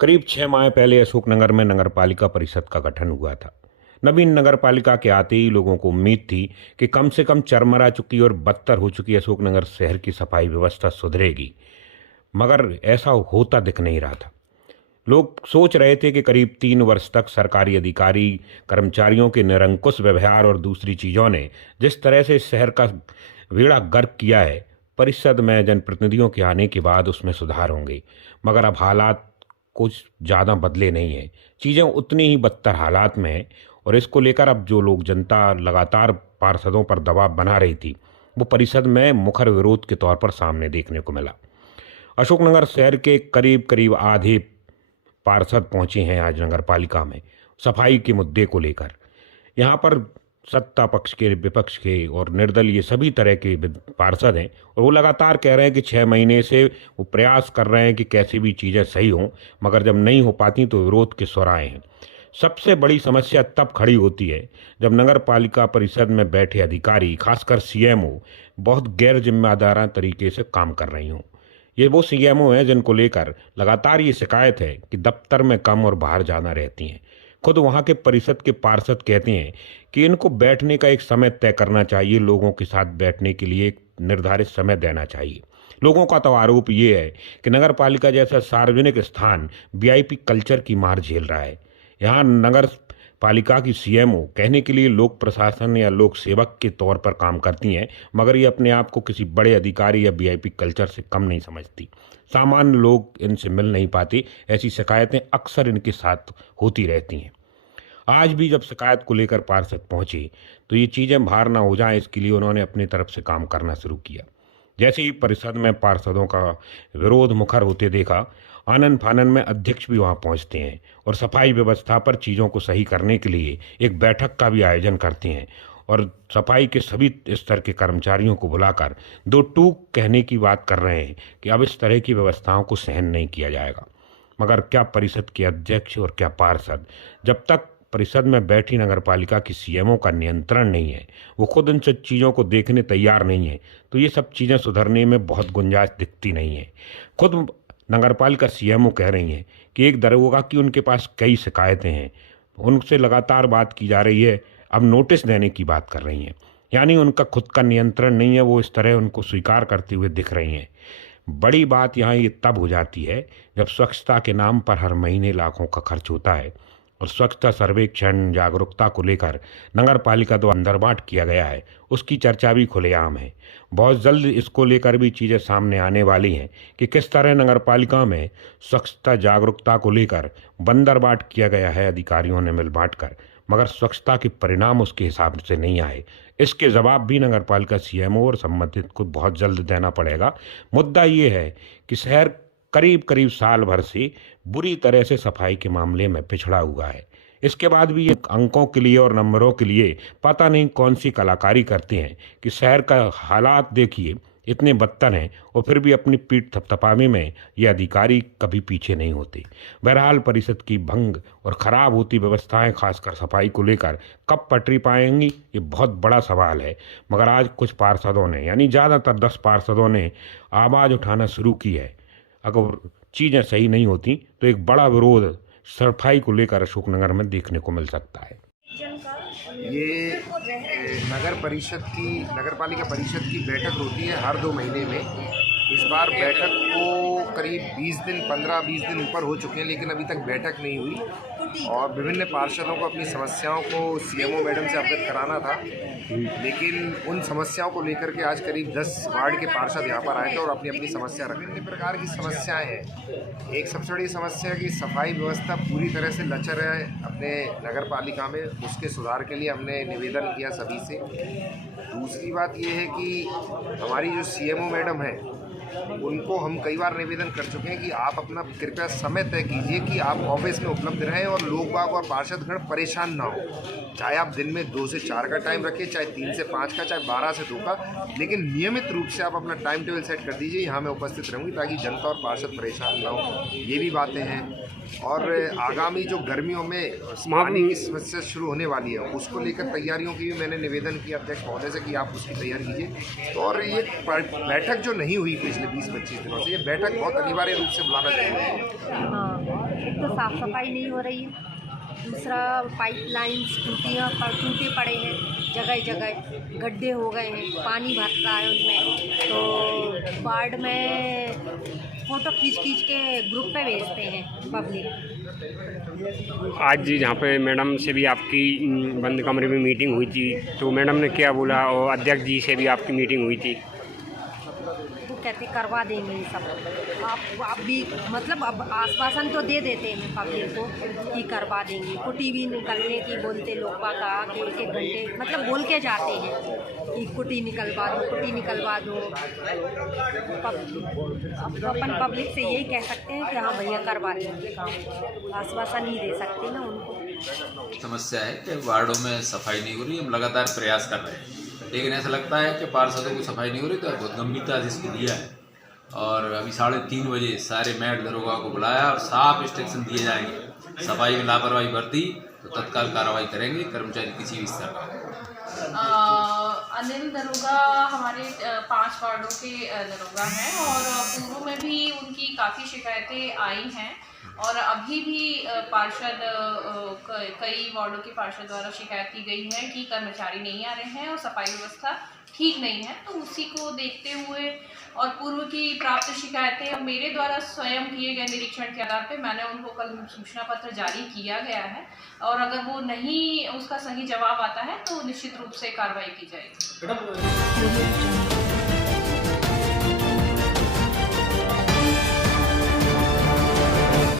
करीब 6 माह पहले अशोकनगर में नगरपालिका परिषद का गठन हुआ था। नवीन नगरपालिका के आते ही लोगों को उम्मीद थी कि कम से कम चरमरा चुकी और बदतर हो चुकी अशोकनगर शहर की सफाई व्यवस्था सुधरेगी, मगर ऐसा होता दिख नहीं रहा था। लोग सोच रहे थे कि करीब 3 वर्ष तक सरकारी अधिकारी, कर्मचारियों के निरंकुश व्यवहार और दूसरी चीजों ने जिस तरह से इस शहर का बेड़ा गर्क किया है, परिषद में जनप्रतिनिधियों के आने के बाद उसमें सुधार होंगे। मगर अब हालात कुछ ज़्यादा बदले नहीं हैं। चीज़ें उतनी ही बदतर हालात में हैं और इसको लेकर अब जो लोग जनता लगातार पार्षदों पर दबाव बना रही थी, वो परिषद में मुखर विरोध के तौर पर सामने देखने को मिला। अशोकनगर शहर के करीब करीब आधे पार्षद पहुंचे हैं आज नगर पालिका में सफाई के मुद्दे को लेकर। यहाँ पर सत्ता पक्ष के, विपक्ष के और निर्दलीय सभी तरह के पार्षद हैं और वो लगातार कह रहे हैं कि 6 महीने से वो प्रयास कर रहे हैं कि कैसे भी चीज़ें सही हों, मगर जब नहीं हो पाती तो विरोध के सुर आए हैं। सबसे बड़ी समस्या तब खड़ी होती है जब नगर पालिका परिषद में बैठे अधिकारी, खासकर सीएमओ, बहुत गैर जिम्मेदाराना तरीके से काम कर रही हों। ये वो सीएमओ हैं जिनको लेकर लगातार ये शिकायत है कि दफ्तर में कम और बाहर ज़्यादा रहती हैं। खुद वहाँ के परिषद के पार्षद कहते हैं कि इनको बैठने का एक समय तय करना चाहिए, लोगों के साथ बैठने के लिए एक निर्धारित समय देना चाहिए। लोगों का तो आरोप ये है कि नगर पालिका जैसा सार्वजनिक स्थान वीआईपी कल्चर की मार झेल रहा है। यहाँ नगर पालिका की सीएमओ कहने के लिए लोक प्रशासन या लोक सेवक के तौर पर काम करती हैं, मगर ये अपने आप को किसी बड़े अधिकारी या वीआईपी कल्चर से कम नहीं समझती। सामान्य लोग इनसे मिल नहीं पाते। ऐसी शिकायतें अक्सर इनके साथ होती रहती हैं। आज भी जब शिकायत को लेकर पार्षद पहुंचे तो ये चीज़ें बाहर ना हो जाएं, इसके लिए उन्होंने अपनी तरफ से काम करना शुरू किया। जैसे ही परिषद में पार्षदों का विरोध मुखर होते देखा, आनन फानन में अध्यक्ष भी वहां पहुंचते हैं और सफाई व्यवस्था पर चीज़ों को सही करने के लिए एक बैठक का भी आयोजन करते हैं और सफाई के सभी स्तर के कर्मचारियों को बुलाकर दो टूक कहने की बात कर रहे हैं कि अब इस तरह की व्यवस्थाओं को सहन नहीं किया जाएगा। मगर क्या परिषद के अध्यक्ष और क्या पार्षद, जब तक परिषद में बैठी नगरपालिका की सीएमओ का नियंत्रण नहीं है, वो खुद इन सब चीज़ों को देखने तैयार नहीं है, तो ये सब चीज़ें सुधरने में बहुत गुंजाइश दिखती नहीं है। खुद नगरपालिका सीएमओ कह रही हैं कि एक दरोगा की उनके पास कई शिकायतें हैं, उनसे लगातार बात की जा रही है, अब नोटिस देने की बात कर रही हैं। यानी उनका खुद का नियंत्रण नहीं है, वो इस तरह उनको स्वीकार करते हुए दिख रही हैं। बड़ी बात यहाँ ये तब हो जाती है जब स्वच्छता के नाम पर हर महीने लाखों का खर्च होता है और स्वच्छता सर्वेक्षण जागरूकता को लेकर नगर पालिका द्वारा अंदरबाट किया गया है, उसकी चर्चा भी खुलेआम है। बहुत जल्द इसको लेकर भी चीज़ें सामने आने वाली हैं कि किस तरह नगर पालिका में स्वच्छता जागरूकता को लेकर बंदरबाट किया गया है अधिकारियों ने मिल बांट कर, मगर स्वच्छता के परिणाम उसके हिसाब से नहीं आए। इसके जवाब भी नगर पालिका सीएमओ और संबंधित को बहुत जल्द देना पड़ेगा। मुद्दा ये है कि शहर करीब करीब साल भर से बुरी तरह से सफाई के मामले में पिछड़ा हुआ है। इसके बाद भी ये अंकों के लिए और नंबरों के लिए पता नहीं कौन सी कलाकारी करते हैं कि शहर का हालात देखिए इतने बदतर हैं और फिर भी अपनी पीठ थपथपाने में ये अधिकारी कभी पीछे नहीं होते। बहरहाल परिषद की भंग और ख़राब होती व्यवस्थाएं खासकर सफाई को लेकर कब पटरी पाएंगी, ये बहुत बड़ा सवाल है। मगर आज कुछ पार्षदों ने, यानी ज़्यादातर 10 पार्षदों ने आवाज़ उठाना शुरू की है। अगर चीज़ें सही नहीं होती तो एक बड़ा विरोध सफाई को लेकर अशोकनगर में देखने को मिल सकता है। ये नगर पालिका परिषद की बैठक होती है हर 2 महीने में। इस बार बैठक को करीब 15-20 दिन ऊपर हो चुके हैं, लेकिन अभी तक बैठक नहीं हुई और विभिन्न पार्षदों को अपनी समस्याओं को सीएमओ मैडम से अवगत कराना था, लेकिन उन समस्याओं को लेकर के आज करीब 10 वार्ड के पार्षद यहाँ पर आए थे और अपनी अपनी समस्या रखें। विभिन्न प्रकार की समस्याएं हैं। एक सबसे बड़ी समस्या है कि सफाई व्यवस्था पूरी तरह से लचर है अपने नगर पालिका में, उसके सुधार के लिए हमने निवेदन किया सभी से। दूसरी बात ये है कि हमारी जो सीएमओ मैडम है, उनको हम कई बार निवेदन कर चुके हैं कि आप अपना कृपया समय तय कीजिए कि आप ऑफिस में उपलब्ध रहें और लोग बाग और पार्षदगण परेशान ना हो। चाहे आप दिन में 2 से 4 का टाइम रखें, चाहे 3 से 5 का, चाहे 12 से 2 का, लेकिन नियमित रूप से आप अपना टाइम टेबल सेट कर दीजिए। यहाँ मैं उपस्थित रहूँगी ताकि जनता और पार्षद परेशान ना हो। ये भी बातें हैं। और आगामी जो गर्मियों में पानी की समस्या शुरू होने वाली है, उसको लेकर तैयारियों की भी मैंने निवेदन किया अध्यक्ष महोदय से कि आप उसकी तैयारी कीजिए। तो और ये बैठक जो नहीं हुई पिछले पिछले 20-25 दिनों से। ये बैठक बहुत अनिवार्य रूप से बुलाना जरूरी है। हाँ, एक तो साफ़ सफाई नहीं हो रही है, दूसरा पाइपलाइंस टूटे पड़े हैं, जगह जगह गड्ढे हो गए हैं, पानी भर रहा है उनमें। तो वार्ड में फ़ोटो खींच के ग्रुप पे भेजते हैं पब्लिक। आज जहाँ पे मैडम से भी आपकी बंद कमरे में मीटिंग हुई थी, तो मैडम ने क्या बोला, और अध्यक्ष जी से भी आपकी मीटिंग हुई थी? वो कहते करवा देंगे ये सब। आप भी मतलब अब आश्वासन तो दे देते हैं पब्लिक को कि करवा देंगे। कुटी भी निकलने की बोलते लोग का कि 1-1 घंटे मतलब बोल के जाते हैं कि कुटी निकलवा दो। अब अपन पब्लिक से यही कह सकते हैं कि हाँ भैया करवा देंगे काम, आश्वासन नहीं दे सकते ना उनको। समस्या है कि वार्डों में सफाई नहीं हो रही। हम लगातार प्रयास कर रहे हैं, लेकिन ऐसा लगता है कि पार्षदों को सफाई नहीं हो रही, तो बहुत गंभीरता से इसको लिया है। और अभी 3:30 बजे सारे मैट दरोगा को बुलाया और साफ इंस्ट्रक्शन दिए जाएंगे, सफाई में लापरवाही बरती तो तत्काल कार्रवाई करेंगे कर्मचारी किसी भी स्तर का। अनिल दरोगा हमारे 5 वार्डों के दरोगा हैं और पूर्व में भी उनकी काफ़ी शिकायतें आई हैं और अभी भी पार्षद कई वार्डों के पार्षद द्वारा शिकायत की गई है कि कर्मचारी नहीं आ रहे हैं और सफाई व्यवस्था ठीक नहीं है। तो उसी को देखते हुए और पूर्व की प्राप्त शिकायतें और मेरे द्वारा स्वयं किए गए निरीक्षण के आधार पे मैंने उनको कल सूचना पत्र जारी किया गया है और अगर वो नहीं उसका सही जवाब आता है तो निश्चित रूप से कार्रवाई की जाएगी।